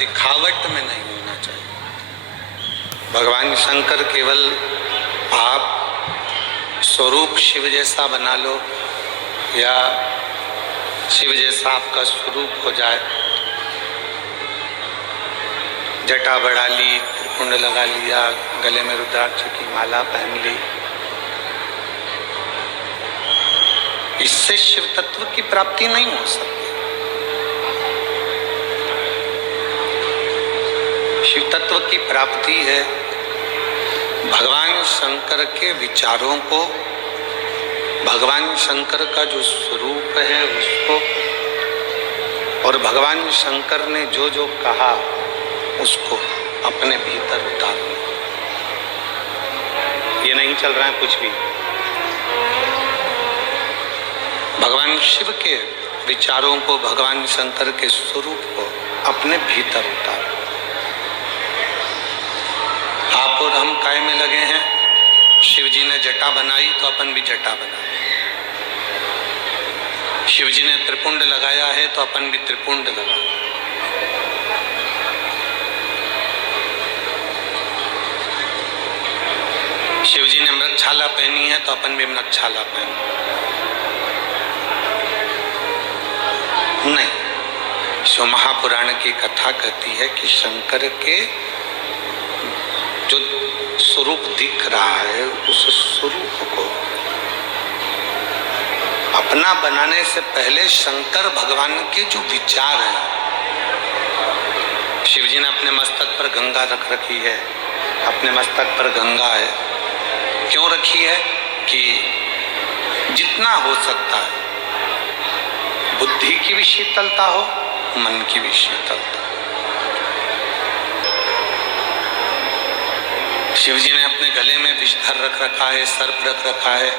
दिखावट में नहीं होना चाहिए। भगवान शंकर केवल आप स्वरूप शिव जैसा बना लो या शिव जैसा आपका स्वरूप हो जाए, जटा बढ़ा ली, कुंड लगा लिया, गले में रुद्राक्ष की माला पहन ली, इससे शिव तत्व की प्राप्ति नहीं हो सकती। शिव तत्व की प्राप्ति है भगवान शंकर के विचारों को, भगवान शंकर का जो स्वरूप है उसको, और भगवान शंकर ने जो जो कहा उसको अपने भीतर उतारना। ये नहीं चल रहा है कुछ भी। भगवान शिव के विचारों को, भगवान शंकर के स्वरूप को अपने भीतर उतारो। आप और हम काय में लगे हैं? शिव जी ने जटा बनाई तो अपन भी जटा बनाए। शिव जी ने त्रिपुंड लगाया है तो अपन भी त्रिपुंड लगाए। शिव जी ने मृगछाला पहनी है तो अपन भी मृगछाला पहने। नहीं, शिव महापुराण की कथा कहती है कि शंकर के जो स्वरूप दिख रहा है उस स्वरूप को अपना बनाने से पहले शंकर भगवान के जो विचार हैं, शिव जी ने अपने मस्तक पर गंगा रख रखी है, अपने मस्तक पर गंगा है। क्यों रखी है? कि जितना हो सकता है बुद्धि की भी शीतलता हो, मन की भी शीतलता। शिव जी ने अपने गले में विषधर रख रखा है, सर्प रख रखा है।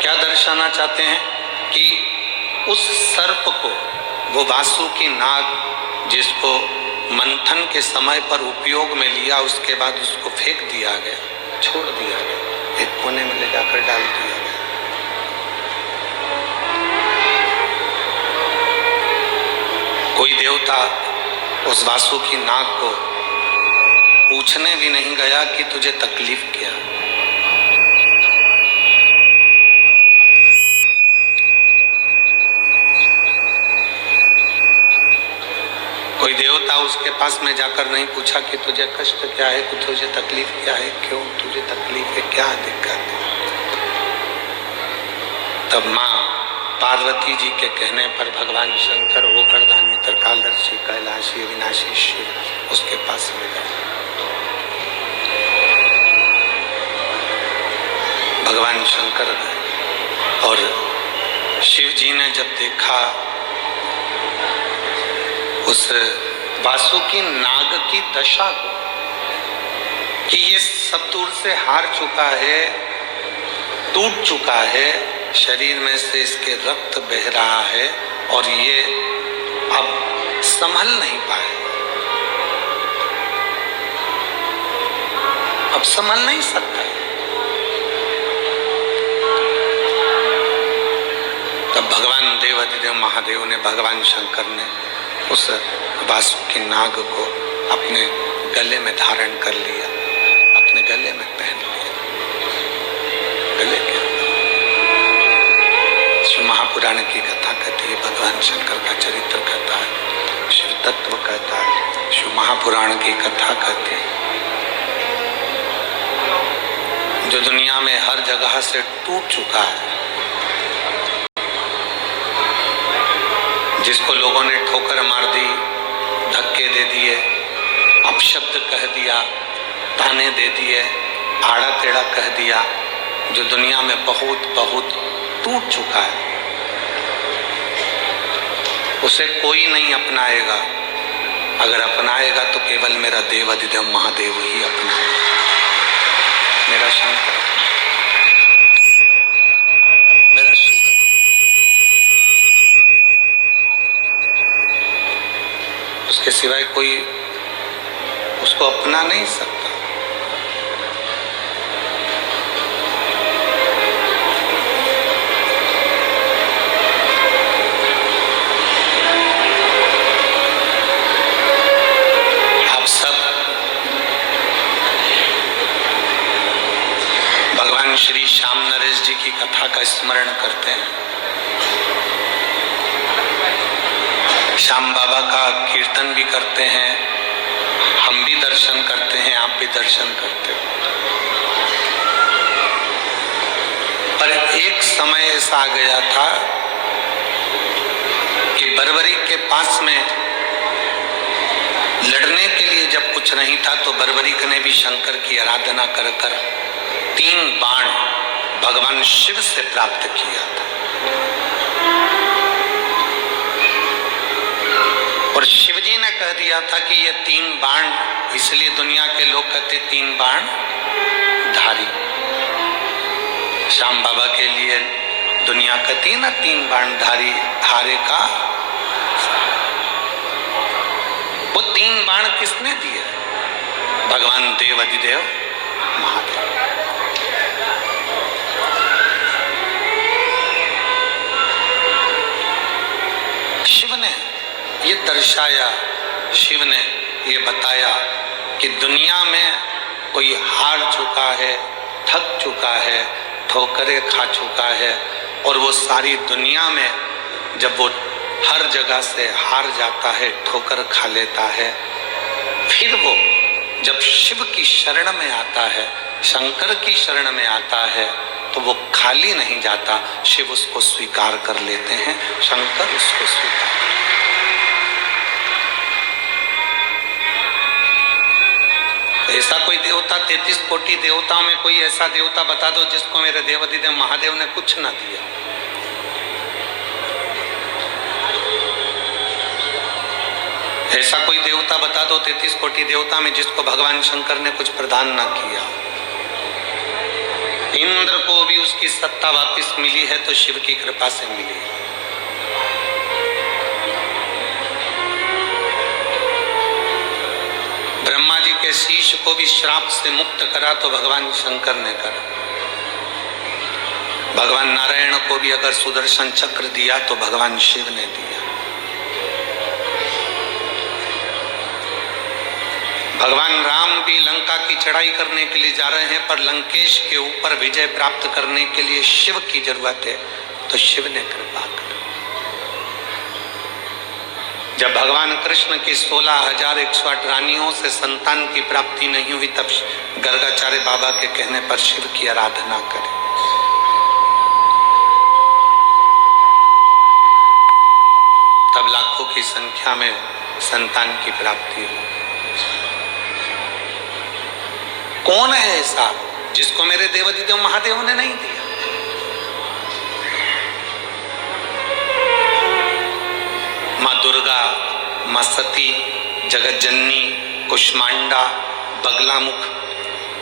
क्या दर्शाना चाहते हैं? कि उस सर्प को, वो वासुकी नाग जिसको मंथन के समय पर उपयोग में लिया, उसके बाद उसको फेंक दिया गया, छोड़ दिया गया, एक कोने में ले जाकर डाल दिया गया। कोई देवता उस वासुकी नाग को पूछने भी नहीं गया कि तुझे तकलीफ क्या। कोई देवता उसके पास में जाकर नहीं पूछा कि तुझे कष्ट क्या है, कि तुझे तकलीफ क्या है, क्यों तुझे तकलीफ है, क्या दिक्कत है। तब माँ पार्वती जी के कहने पर भगवान शंकर, वो घरदानी, त्रिकालदर्शी, कैलाशी, अविनाशी शिव उसके पास में गए। भगवान शंकर गए और शिव जी ने जब देखा उस वासुकी नाग की दशा को कि ये सब दूर से हार चुका है, टूट चुका है, शरीर में से इसके रक्त बह रहा है और ये अब संभल नहीं पाए, अब संभल नहीं सकता है। तब भगवान देवाधिदेव महादेव ने, भगवान शंकर ने उस वासुकी नाग को अपने गले में धारण कर लिया, अपने गले में पहन लिया। गले के शिव महापुराण की कथा कहती है, भगवान शंकर का चरित्र कहता है, शिव तत्व कहता है, शिव महापुराण की कथा कहती है। जो दुनिया में हर जगह से टूट चुका है, जिसको लोगों ने ठोकर मार दी, धक्के दे दिए, अपशब्द कह दिया, ताने दे दिए, आड़ा टेढ़ा कह दिया, जो दुनिया में बहुत बहुत टूट चुका है, उसे कोई नहीं अपनाएगा। अगर अपनाएगा तो केवल मेरा देवाधिदेव महादेव ही अपनाएगा, मेरा शंकर, मेरा शिव। उसके सिवाय कोई उसको अपना नहीं सकता। स्मरण करते हैं, श्याम बाबा का कीर्तन भी करते हैं, हम भी दर्शन करते हैं, आप भी दर्शन करते हो। पर एक समय ऐसा आ गया था कि बर्बरी के पास में लड़ने के लिए जब कुछ नहीं था तो बर्बरीक ने भी शंकर की आराधना कर कर 3 बाण भगवान शिव से प्राप्त किया था। और शिवजी ने कह दिया था कि ये 3 बाण, इसलिए दुनिया के लोग कहते 3 बाण धारी। श्याम बाबा के लिए दुनिया कहती है ना 3 बाण धारी हारे का। वो 3 बाण किसने दिए? भगवान देव अधिदेव महादेव। शिव ने ये दर्शाया, शिव ने ये बताया कि दुनिया में कोई हार चुका है, थक चुका है, ठोकरें खा चुका है, और वो सारी दुनिया में जब वो हर जगह से हार जाता है, ठोकर खा लेता है, फिर वो जब शिव की शरण में आता है, शंकर की शरण में आता है, तो वो खाली नहीं जाता, शिव उसको स्वीकार कर लेते हैं, शंकर उसको स्वीकार। ऐसा कोई देवता 33 कोटि देवताओं में कोई ऐसा देवता बता दो जिसको मेरे देवाधिदेव महादेव ने कुछ ना दिया। ऐसा कोई देवता बता दो 33 कोटि देवता में जिसको भगवान शंकर ने कुछ प्रदान ना किया। इंद्र को भी उसकी सत्ता वापस मिली है तो शिव की कृपा से मिली है। ब्रह्मा जी के शीश को भी श्राप से मुक्त करा तो भगवान शंकर ने करा। भगवान नारायण को भी अगर सुदर्शन चक्र दिया तो भगवान शिव ने दिया। भगवान राम भी लंका की चढ़ाई करने के लिए जा रहे हैं, पर लंकेश के ऊपर विजय प्राप्त करने के लिए शिव की जरूरत है, तो शिव ने कृपा कर। जब भगवान कृष्ण की 16,108 रानियों से संतान की प्राप्ति नहीं हुई, तब गर्गाचार्य बाबा के कहने पर शिव की आराधना करें। तब लाखों की संख्या में संतान की प्राप्ति हुई। कौन है ऐसा जिसको मेरे देवाधिदेव महादेव ने नहीं दिया? माँ दुर्गा, माँ सती, जगतजननी, कुष्मांडा, बगलामुख,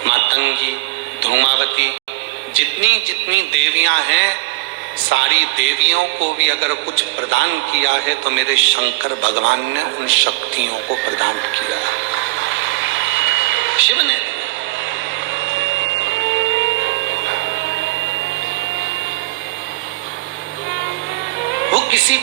मातंगी, धूमावती, जितनी जितनी देवियां हैं, सारी देवियों को भी अगर कुछ प्रदान किया है तो मेरे शंकर भगवान ने उन शक्तियों को प्रदान किया है, शिव ने। वो किसी